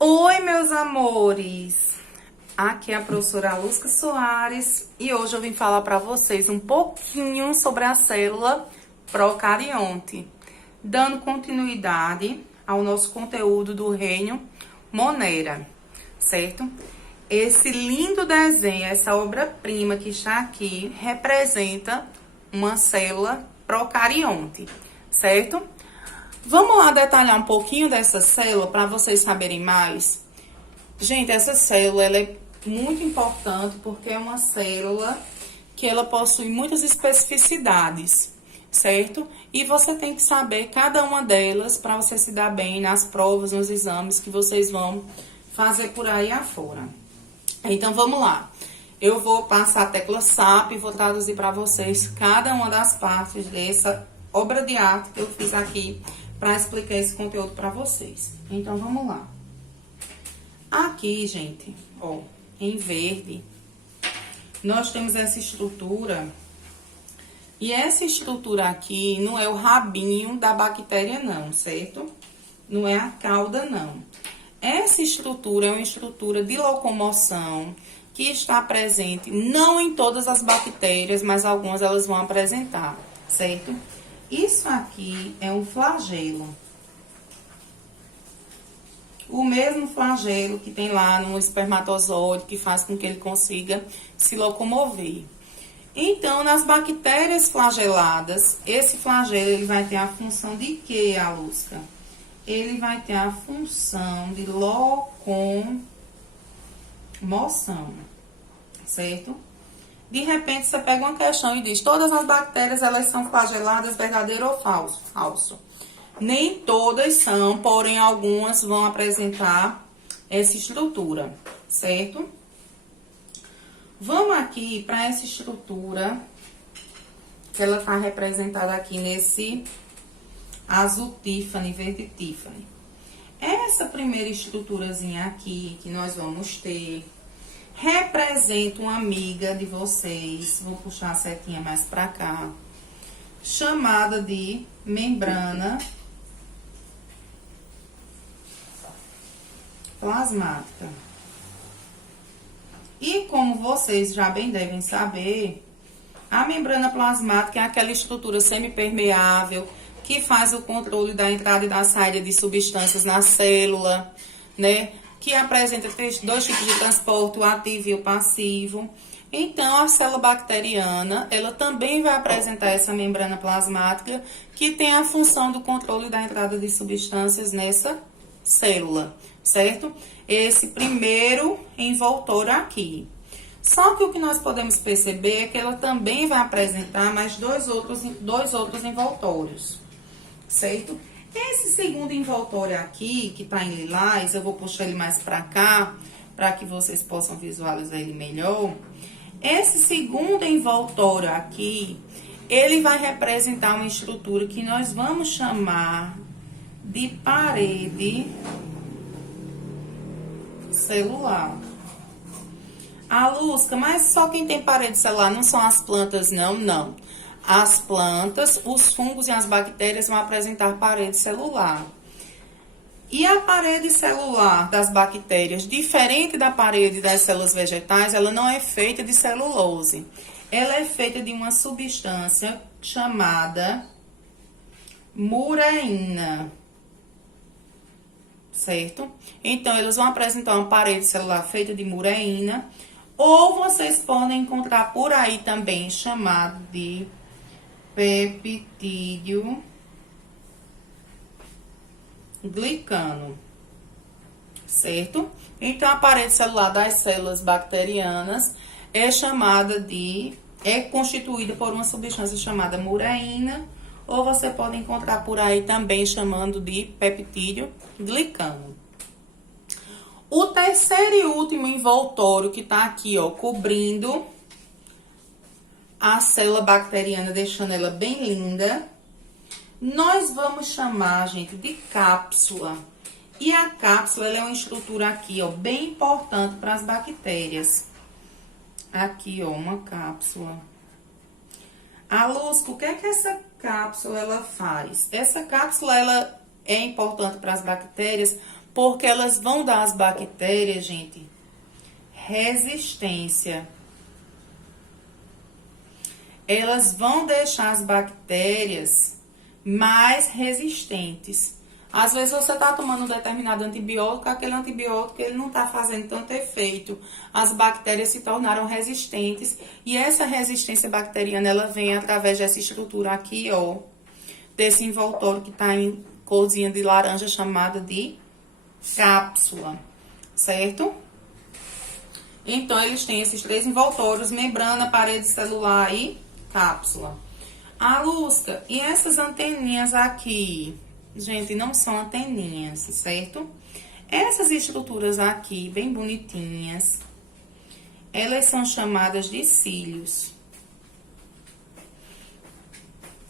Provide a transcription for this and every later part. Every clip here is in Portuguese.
Oi, meus amores! Aqui é a professora Alusca Soares e hoje eu vim falar para vocês um pouquinho sobre a célula procarionte, dando continuidade ao nosso conteúdo do reino Monera, certo? Esse lindo desenho, essa obra-prima que está aqui, representa uma célula procarionte, certo? Vamos lá detalhar um pouquinho dessa célula para vocês saberem mais. Gente, essa célula ela é muito importante porque é uma célula que ela possui muitas especificidades, certo? E você tem que saber cada uma delas para você se dar bem nas provas, nos exames que vocês vão fazer por aí afora. Então, vamos lá. Eu vou passar a tecla SAP e vou traduzir para vocês cada uma das partes dessa obra de arte que eu fiz aqui para explicar esse conteúdo para vocês. Então, vamos lá. Aqui, gente, ó, em verde, nós temos essa estrutura. E essa estrutura aqui não é o rabinho da bactéria, não, certo? Não é a cauda, não. Essa estrutura é uma estrutura de locomoção que está presente não em todas as bactérias, mas algumas elas vão apresentar, certo? Isso aqui é um flagelo. O mesmo flagelo que tem lá no espermatozoide, que faz com que ele consiga se locomover. Então, nas bactérias flageladas, esse flagelo ele vai ter a função de quê, Alusca? Ele vai ter a função de locomoção, certo? De repente, você pega uma questão e diz, todas as bactérias, elas são flageladas, verdadeiro ou falso? Falso. Nem todas são, porém, algumas vão apresentar essa estrutura, certo? Vamos aqui para essa estrutura, que ela está representada aqui nesse azul Tiffany, verde Tiffany. Essa primeira estruturazinha aqui, que nós vamos ter, representa uma amiga de vocês, vou puxar a setinha mais pra cá, chamada de membrana plasmática. E como vocês já bem devem saber, a membrana plasmática é aquela estrutura semipermeável que faz o controle da entrada e da saída de substâncias na célula, né? Que apresenta dois tipos de transporte, o ativo e o passivo. Então, a célula bacteriana, ela também vai apresentar essa membrana plasmática, que tem a função do controle da entrada de substâncias nessa célula, certo? Esse primeiro envoltório aqui. Só que o que nós podemos perceber é que ela também vai apresentar mais dois outros envoltórios, certo? Esse segundo envoltório aqui, que tá em lilás, eu vou puxar ele mais pra cá, para que vocês possam visualizar ele melhor. Esse segundo envoltório aqui, ele vai representar uma estrutura que nós vamos chamar de parede celular. Alusca, mas só quem tem parede celular não são as plantas, não, não. As plantas, os fungos e as bactérias vão apresentar parede celular. E a parede celular das bactérias, diferente da parede das células vegetais, ela não é feita de celulose. Ela é feita de uma substância chamada mureína, certo? Então, eles vão apresentar uma parede celular feita de mureína, ou vocês podem encontrar por aí também chamado de peptídeo glicano, certo? Então, a parede celular das células bacterianas é constituída por uma substância chamada mureína, ou você pode encontrar por aí também chamando de peptídeo glicano. O terceiro e último envoltório que tá aqui, ó, cobrindo a célula bacteriana, deixando ela bem linda, nós vamos chamar, gente, de cápsula. E a cápsula, ela é uma estrutura aqui, ó, bem importante para as bactérias. Aqui, ó, uma cápsula. Alusca, o que é que essa cápsula ela faz? Essa cápsula ela é importante para as bactérias Porque elas vão dar às bactérias, gente, resistência. Elas vão deixar as bactérias mais resistentes. Às vezes você está tomando um determinado antibiótico, aquele antibiótico ele não está fazendo tanto efeito. As bactérias se tornaram resistentes e essa resistência bacteriana ela vem através dessa estrutura aqui, ó, desse envoltório que está em corzinha de laranja chamada de cápsula, certo? Então, eles têm esses 3 envoltórios, membrana, parede celular e cápsula. Ah, Lusca, e essas anteninhas aqui? Gente, não são anteninhas, certo? Essas estruturas aqui, bem bonitinhas, elas são chamadas de cílios.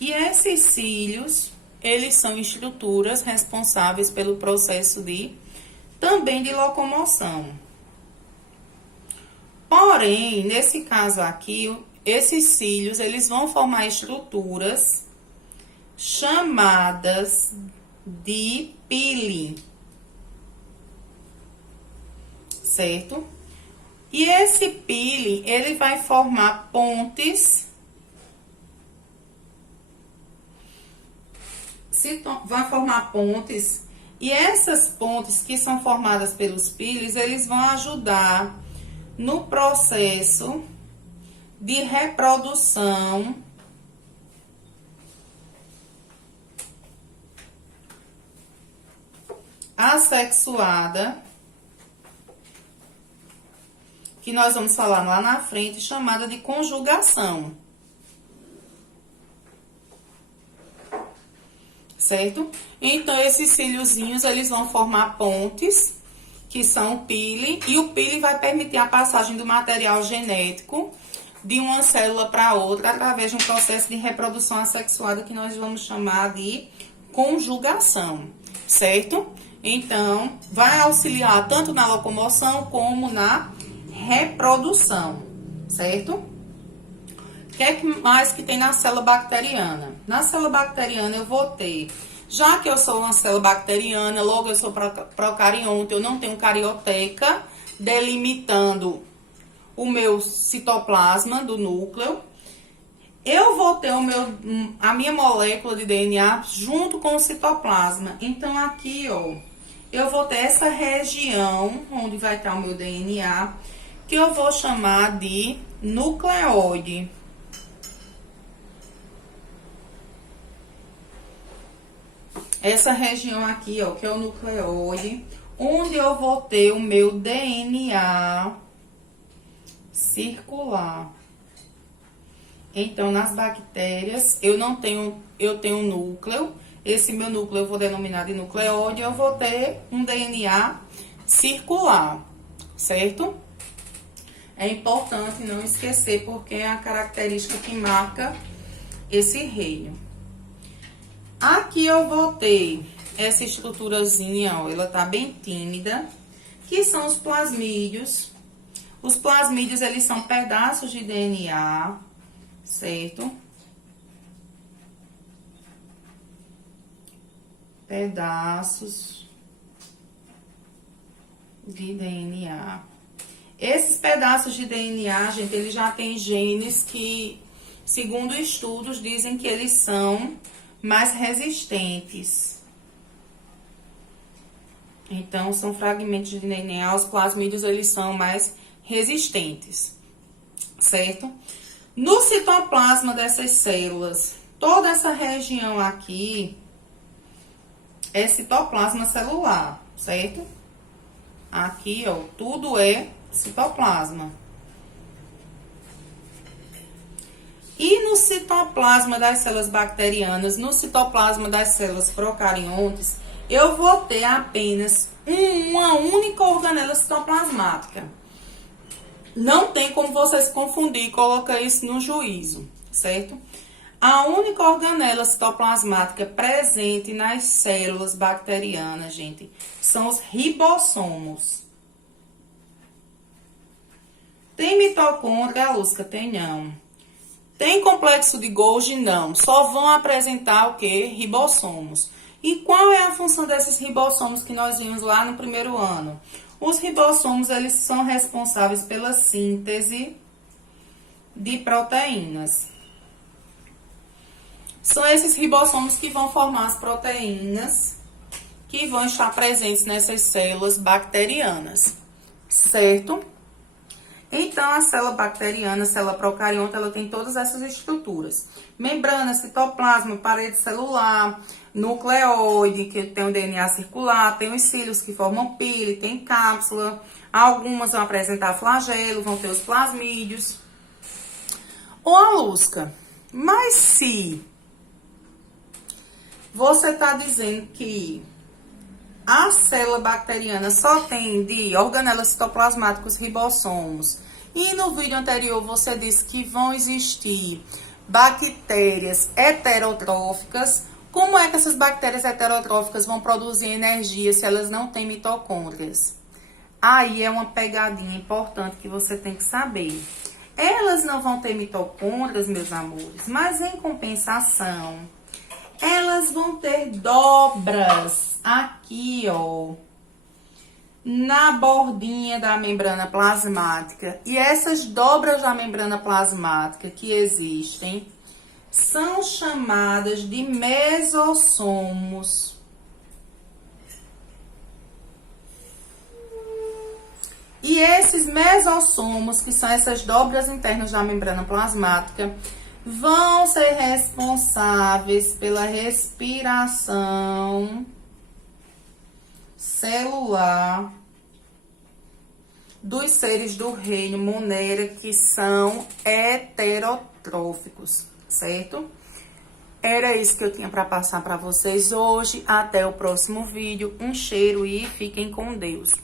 E esses cílios, eles são estruturas responsáveis pelo processo também de locomoção. Porém, nesse caso aqui, esses cílios, eles vão formar estruturas chamadas de pili, certo? E esse pili, ele vai formar pontes, e essas pontes que são formadas pelos pilis, eles vão ajudar no processo de reprodução assexuada, que nós vamos falar lá na frente, chamada de conjugação. Certo? Então, esses cíliozinhos, eles vão formar pontes, que são o pili, e o pili vai permitir a passagem do material genético de uma célula para outra através de um processo de reprodução assexuada que nós vamos chamar de conjugação, certo? Então, vai auxiliar tanto na locomoção como na reprodução, certo? O que é mais que tem na célula bacteriana? Na célula bacteriana eu vou ter, já que eu sou uma célula bacteriana, logo eu sou procarionte, eu não tenho carioteca delimitando o meu citoplasma do núcleo. Eu vou ter a minha molécula de DNA junto com o citoplasma. Então, aqui, ó, eu vou ter essa região onde vai estar o meu DNA, que eu vou chamar de nucleóide. Essa região aqui, ó, que é o nucleóide, onde eu vou ter o meu DNA circular. Então, nas bactérias, eu tenho um núcleo. Esse meu núcleo eu vou denominar de nucleóide, eu vou ter um DNA circular, certo? É importante não esquecer, porque é a característica que marca esse reino. Aqui eu vou ter essa estruturazinha, ó, ela tá bem tímida, que são os plasmídios. Os plasmídios, eles são pedaços de DNA, certo? Pedaços de DNA. Esses pedaços de DNA, gente, eles já têm genes que, segundo estudos, dizem que eles são mais resistentes. Então, são fragmentos de DNA, os plasmídios, eles são mais resistentes, certo? No citoplasma dessas células, toda essa região aqui é citoplasma celular, certo? Aqui, ó, tudo é citoplasma. E no citoplasma das células bacterianas, no citoplasma das células procariontes, eu vou ter apenas uma única organela citoplasmática. Não tem como você se confundir e colocar isso no juízo, certo? A única organela citoplasmática presente nas células bacterianas, gente, são os ribossomos. Tem mitocôndria, Lusca? Tem não. Tem complexo de Golgi? Não. Só vão apresentar o quê? Ribossomos. E qual é a função desses ribossomos que nós vimos lá no primeiro ano? Os ribossomos, eles são responsáveis pela síntese de proteínas. São esses ribossomos que vão formar as proteínas que vão estar presentes nessas células bacterianas, certo? Então, a célula bacteriana, a célula procarionta, ela tem todas essas estruturas. Membrana, citoplasma, parede celular, nucleoide, que tem o DNA circular, tem os cílios que formam pile, tem cápsula. Algumas vão apresentar flagelo, vão ter os plasmídeos. Ô, Alusca, mas se você está dizendo que a célula bacteriana só tem de organelas citoplasmáticos ribossomos, e no vídeo anterior você disse que vão existir bactérias heterotróficas, como é que essas bactérias heterotróficas vão produzir energia se elas não têm mitocôndrias? Aí é uma pegadinha importante que você tem que saber. Elas não vão ter mitocôndrias, meus amores, mas em compensação, elas vão ter dobras aqui, ó, na bordinha da membrana plasmática. E essas dobras da membrana plasmática que existem são chamadas de mesossomos. E esses mesossomos, que são essas dobras internas da membrana plasmática, vão ser responsáveis pela respiração celular dos seres do reino Monera, que são heterotróficos, certo? Era isso que eu tinha para passar para vocês hoje. Até o próximo vídeo. Um cheiro e fiquem com Deus.